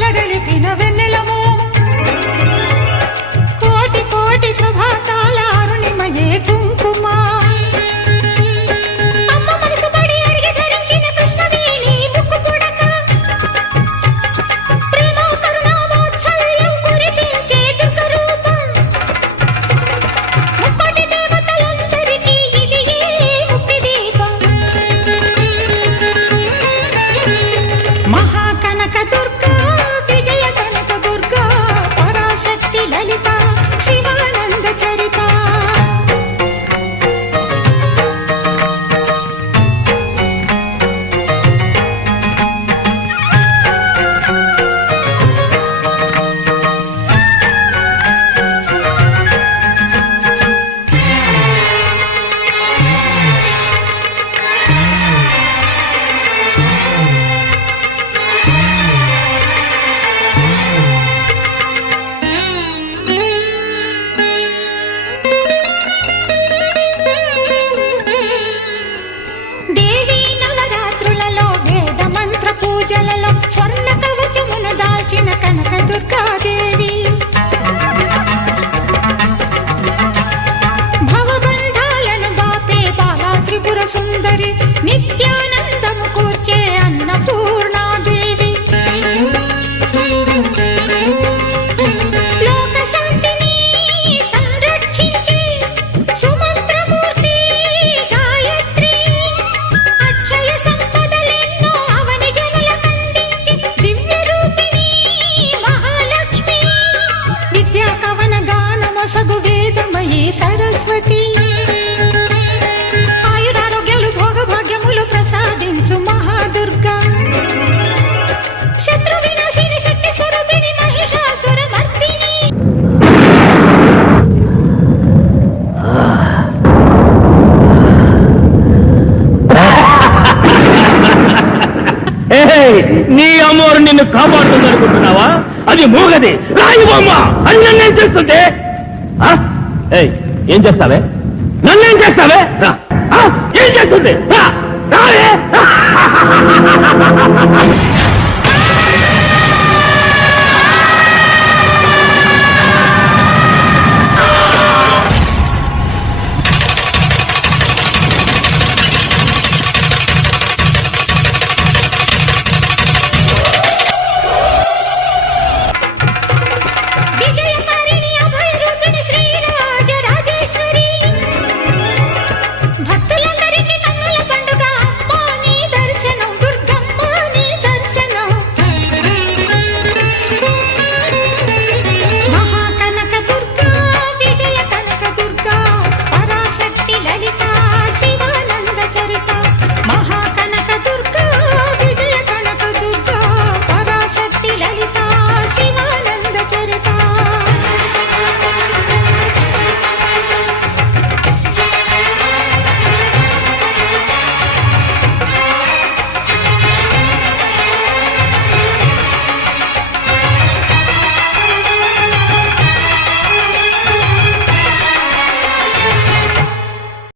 కలగలిపిన వెన్నెలమో కోటి కోటి ప్రభాతాల అరుణిమయే కుంకుమ అమ్మ మనసు పడి అడిగి ధరించిన కృష్ణవేణి ముక్కు పుడక ప్రేమ కరుణ వాత్సల్యం కురిపించే దుర్గ రూపం ముక్కోటి దేవతలందరికీ ఇది ముక్తి దీపం మహాకనక దుర్గా విజయ కనక దుర్గా పరాశక్తి లలిత శివానంద చరిత దేవి నవరాత్రులలో వేద మంత్ర పూజలలో స్వర్ణ కవచమును దాల్చిన కనక దుర్గాదేవి భవబంధాలను బాపే బాలా త్రిపుర సుందరి నిత్యానందము కూర్చే అన్నపూర్ణాదేవి లోక శాంతిని సంరక్షించే సుమంత్రమూర్తి గాయత్రి అక్షయ సంపదలెన్నో అవని జనులకందించి దివ్య రూపిణి మహాలక్ష్మి విద్యా కవన గానమొసగు వేదమయీ సరస్వతి ఆయురారోగ్యాలు భోగభాగ్యములు ప్రసాదించు మహాదుర్గా శత్రు వినాశిని శక్తి స్వరూపిణి మహిషాసుర మర్దిని నీ అమ్మోరు నిన్ను కాపాడుతుంది అనుకుంటున్నావా? అది మూగది రాయి బొమ్మ అని నన్నేం చేస్తుంది? ఏం చేస్తావే? నన్నేం చేస్తావే? ఏం చేస్తుంది?